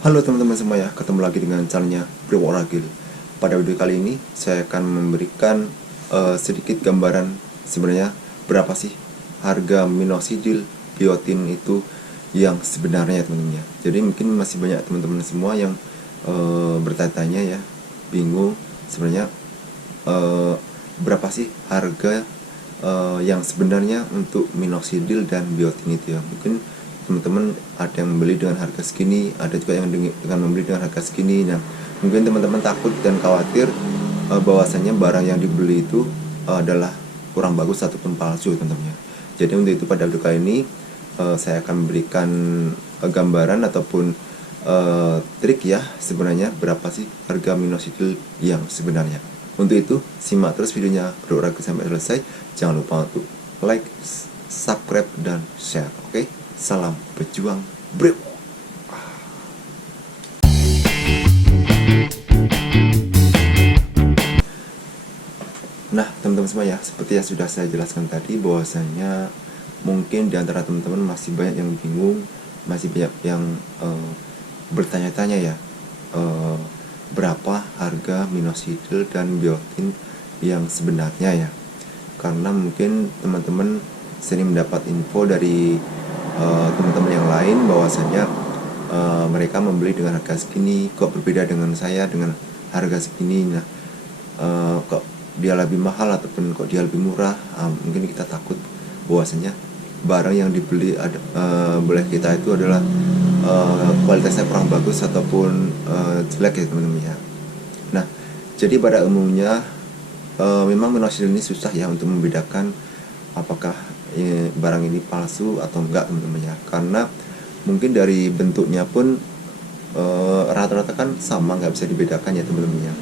Halo teman-teman semua ya, ketemu lagi dengan channelnya Brewogil. Pada video kali ini saya akan memberikan sedikit gambaran sebenarnya berapa sih harga minoxidil biotin itu yang sebenarnya teman-teman ya. Jadi mungkin masih banyak teman-teman semua yang bertanya-tanya ya, bingung sebenarnya berapa sih harga yang sebenarnya untuk minoxidil dan biotin itu ya. Mungkin teman-teman ada yang membeli dengan harga segini, ada juga yang dengan membeli dengan harga segini. Nah, mungkin teman-teman takut dan khawatir bahwasanya barang yang dibeli itu adalah kurang bagus ataupun palsu teman-teman ya. Jadi untuk itu pada video kali ini saya akan memberikan gambaran ataupun trik ya sebenarnya berapa sih harga minoxidil yang sebenarnya. Untuk itu simak terus videonya berolahraga sampai selesai. Jangan lupa untuk like, subscribe dan share. Oke? Salam pejuang bro. Nah teman-teman semua ya, seperti yang sudah saya jelaskan tadi bahwasanya mungkin di antara teman-teman masih banyak yang bingung, masih banyak yang bertanya-tanya ya, berapa harga minoxidil dan biotin yang sebenarnya ya. Karena mungkin teman-teman sering mendapat info dari teman-teman yang lain bahwasanya mereka membeli dengan harga segini, kok berbeda dengan saya dengan harga segini. Nah, kok dia lebih mahal ataupun kok dia lebih murah. Mungkin kita takut bahwasanya barang yang dibeli oleh kita itu adalah kualitasnya kurang bagus ataupun jelek ya teman-teman ya. Nah, jadi pada umumnya memang minoxidil ini susah ya untuk membedakan apakah barang ini palsu atau enggak teman-teman ya, karena mungkin dari bentuknya pun rata-rata kan sama, nggak bisa dibedakan ya teman-teman ya,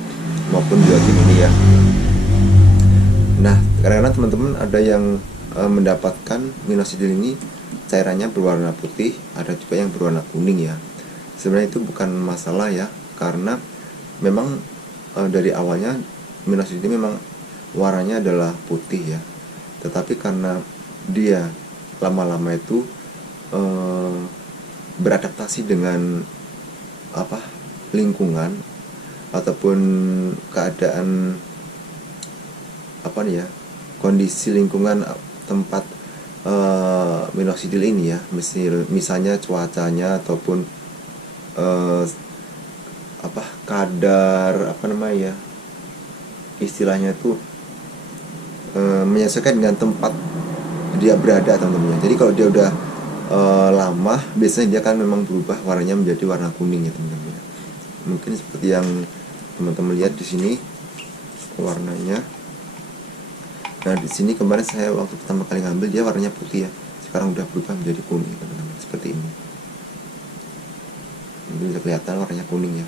maupun biotin ini ya. Nah kadang-kadang teman-teman ada yang mendapatkan minoxidil ini cairannya berwarna putih, ada juga yang berwarna kuning ya. Sebenarnya itu bukan masalah ya, karena memang dari awalnya minoxidil ini memang warnanya adalah putih ya, tetapi karena dia lama-lama itu beradaptasi dengan lingkungan ataupun keadaan kondisi lingkungan tempat minoxidil ini ya, misalnya cuacanya ataupun kadar istilahnya itu menyesuaikan dengan tempat dia berada teman-teman. Jadi kalau dia udah lama, biasanya dia kan memang berubah warnanya menjadi warna kuning ya teman-teman. Mungkin seperti yang teman-teman lihat di sini warnanya. Nah di sini kemarin saya waktu pertama kali ngambil dia warnanya putih ya, sekarang udah berubah menjadi kuning teman-teman, seperti ini. Mungkin bisa kelihatan warnanya kuning ya,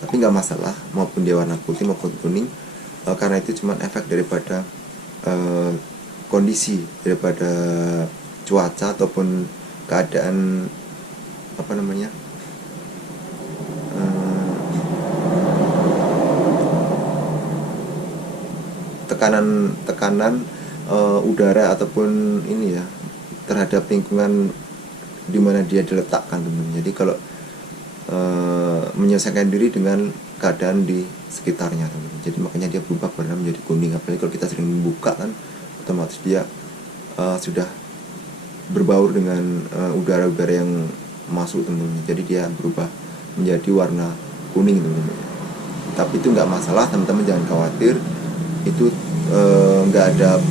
tapi nggak masalah maupun dia warna putih maupun kuning, karena itu cuma efek daripada kondisi daripada cuaca ataupun keadaan tekanan udara ataupun ini ya terhadap lingkungan di mana dia diletakkan teman. Jadi kalau menyelesaikan diri dengan keadaan di sekitarnya teman. Jadi makanya dia berubah warna menjadi kuning. Apalagi kalau kita sering membuka kan, otomatis dia sudah berbaur dengan udara-udara yang masuk teman-teman. Jadi dia berubah menjadi warna kuning teman-teman. Tapi itu nggak masalah teman-teman, jangan khawatir. Itu nggak ada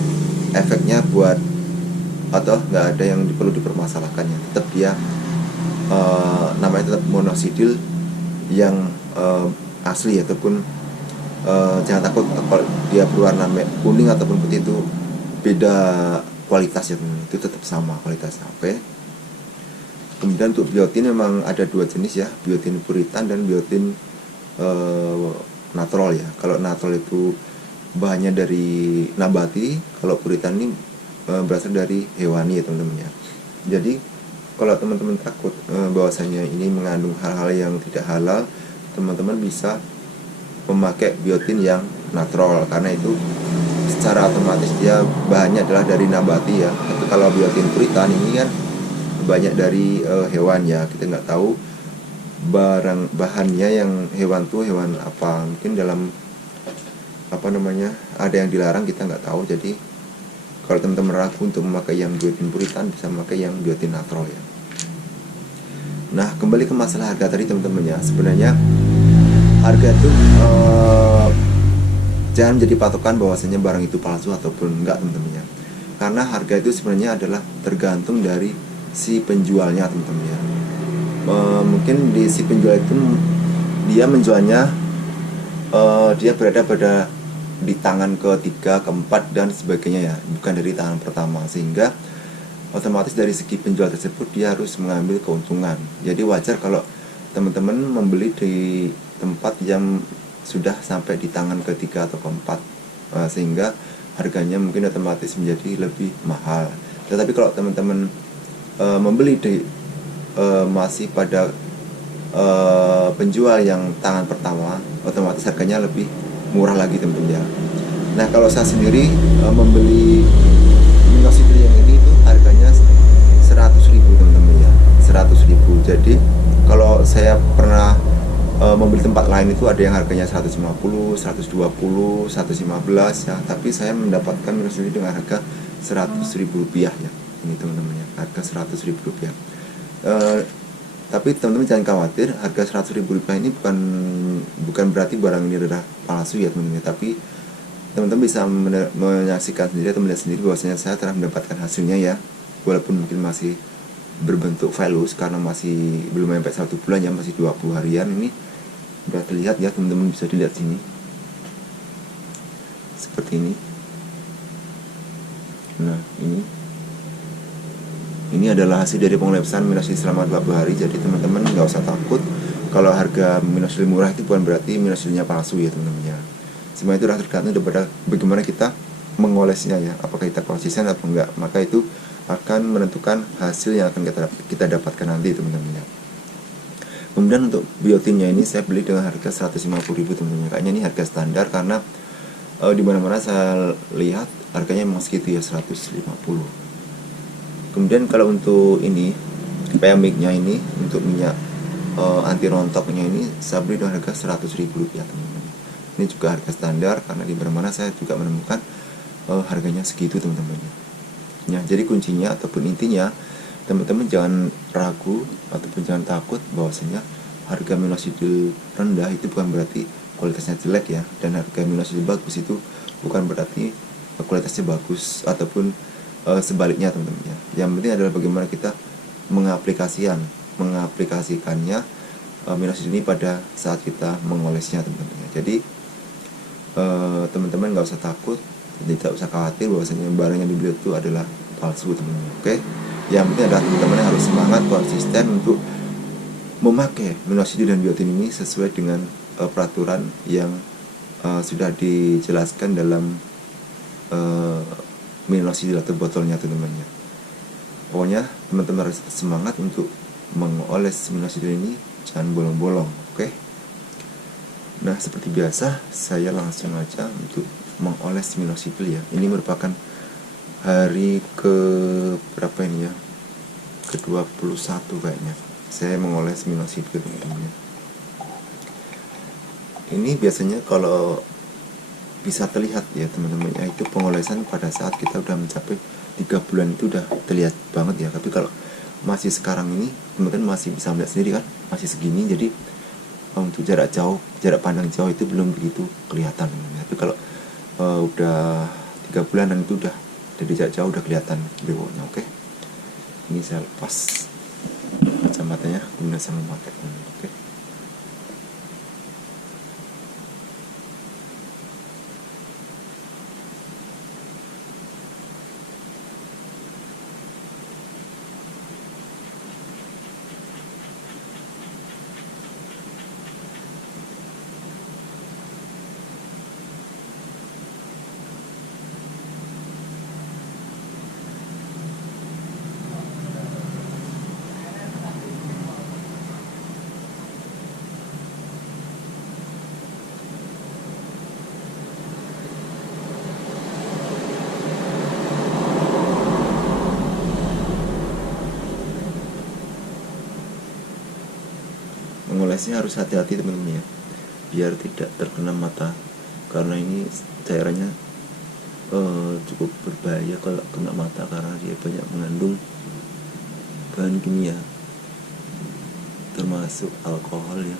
efeknya buat, atau nggak ada yang perlu dipermasalahkannya. Tetap dia namanya tetap minoxidil yang asli, ataupun jangan takut kalau dia berwarna kuning ataupun putih itu beda kualitas ya teman. Itu tetap sama kualitasnya. Oke. Kemudian untuk biotin memang ada dua jenis ya, biotin puritan dan biotin natural ya. Kalau natural itu bahannya dari nabati, kalau puritan ini berasal dari hewani ya teman-teman ya. Jadi kalau teman-teman takut bahwasanya ini mengandung hal-hal yang tidak halal, teman-teman bisa memakai biotin yang natural, karena itu secara otomatis dia bahannya adalah dari nabati ya. Tapi kalau biotin puritan ini kan banyak dari hewan ya, kita nggak tahu barang bahannya yang hewan tuh hewan apa, mungkin dalam apa namanya ada yang dilarang kita nggak tahu. Jadi kalau teman-teman ragu untuk memakai yang biotin puritan, bisa memakai yang biotin natural ya. Nah, kembali ke masalah harga tadi teman-teman ya. Sebenarnya harga itu jangan menjadi patokan bahwasanya barang itu palsu ataupun enggak teman-teman ya. Karena harga itu sebenarnya adalah tergantung dari si penjualnya teman-teman ya. Mungkin di si penjual itu dia menjualnya dia berada pada di tangan ketiga, keempat dan sebagainya ya, bukan dari tangan pertama, sehingga otomatis dari segi penjual tersebut dia harus mengambil keuntungan. Jadi wajar kalau teman-teman membeli di tempat yang sudah sampai di tangan ketiga atau keempat, sehingga harganya mungkin otomatis menjadi lebih mahal. Tetapi kalau teman-teman membeli di masih pada penjual yang tangan pertama, otomatis harganya lebih murah lagi teman-teman ya. Nah, kalau saya sendiri membeli minoxidil yang ini itu harganya 100.000 teman-teman ya, 100.000. Jadi kalau saya pernah membeli tempat lain itu ada yang harganya 150, 120, 115 ya, tapi saya mendapatkan minoxidil dengan harga 100.000 rupiah ya. Ini teman-teman ya, harga 100.000 rupiah. Tapi teman-teman jangan khawatir, harga 100.000 rupiah ini bukan berarti barang ini adalah palsu ya teman-teman. Tapi teman-teman bisa menyaksikan sendiri atau melihat sendiri bahwasanya saya telah mendapatkan hasilnya ya, walaupun mungkin masih berbentuk velus karena masih belum sampai 1 bulan ya, masih 20 harian. Ini sudah terlihat ya teman-teman, bisa dilihat sini seperti ini. Nah, ini adalah hasil dari pengolesan minoxidil selama 20 hari. Jadi teman-teman nggak usah takut kalau harga minoxidil murah itu bukan berarti minoxidilnya palsu ya teman-teman ya. Semua itu sudah tergantung daripada bagaimana kita mengolesnya ya, apakah kita konsisten atau enggak. Maka itu akan menentukan hasil yang akan kita dapatkan nanti teman-teman ya. Kemudian untuk biotinnya ini saya beli dengan harga 150.000 teman-teman. Kayaknya ini harga standar karena di mana-mana saya lihat harganya memang segitu ya, 150. Kemudian kalau untuk ini PMIC-nya ini, untuk minyak anti rontoknya ini saya beli dengan harga 100.000 rupiah teman-teman. Ini juga harga standar karena di mana-mana saya juga menemukan harganya segitu teman-teman ya. Jadi kuncinya ataupun intinya teman-teman jangan ragu ataupun jangan takut bahwasanya harga minoxidil rendah itu bukan berarti kualitasnya jelek ya, dan harga minoxidil bagus itu bukan berarti kualitasnya bagus ataupun sebaliknya teman-teman ya. Yang penting adalah bagaimana kita mengaplikasikannya minoxidil ini pada saat kita mengolesnya teman-teman ya. Jadi teman-teman nggak usah takut, tidak usah khawatir bahwasanya barang yang dibeli itu adalah palsu teman-teman. Oke? Yang penting adalah teman-teman harus semangat konsisten untuk memakai minoxidil dan biotin ini sesuai dengan peraturan yang sudah dijelaskan dalam minoxidil atau botolnya teman-teman ya. Pokoknya teman-teman harus semangat untuk mengoles minoxidil ini, jangan bolong-bolong. Oke? Nah, seperti biasa saya langsung aja untuk mengoles minoxidil ya. Ini merupakan hari ke berapa ini ya, ke-21 kayaknya saya mengoles minoxidil teman-teman. Ini biasanya kalau bisa terlihat ya teman-teman ya, itu pengolesan pada saat kita udah mencapai 3 bulan itu udah terlihat banget ya. Tapi kalau masih sekarang ini teman-teman masih bisa melihat sendiri kan, masih segini. Jadi untuk jarak pandang jauh itu belum begitu kelihatan teman-teman. Tapi kalau udah 3 bulanan itu udah dari jarak jauh udah kelihatan bewoknya. Oke, ini saya lepas kacamatanya kemudian saya memakai. Oke. gelasnya harus hati-hati teman-teman ya, biar tidak terkena mata, karena ini cairannya cukup berbahaya kalau kena mata, karena dia banyak mengandung bahan kimia termasuk alkohol ya.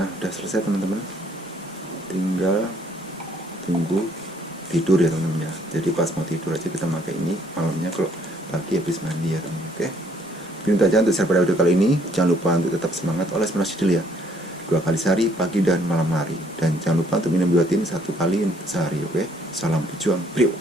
Nah, udah selesai teman-teman, tinggal tunggu tidur ya teman-teman ya. Jadi pas mau tidur aja kita pakai ini, malamnya kalau pagi habis mandi ya teman-teman. Oke, mungkin itu aja untuk share pada video kali ini. Jangan lupa untuk tetap semangat oles Minoxidil ya, 2 kali sehari, pagi dan malam hari. Dan jangan lupa untuk minum biotin 1 kali sehari. Oke, salam pejuang, beliau.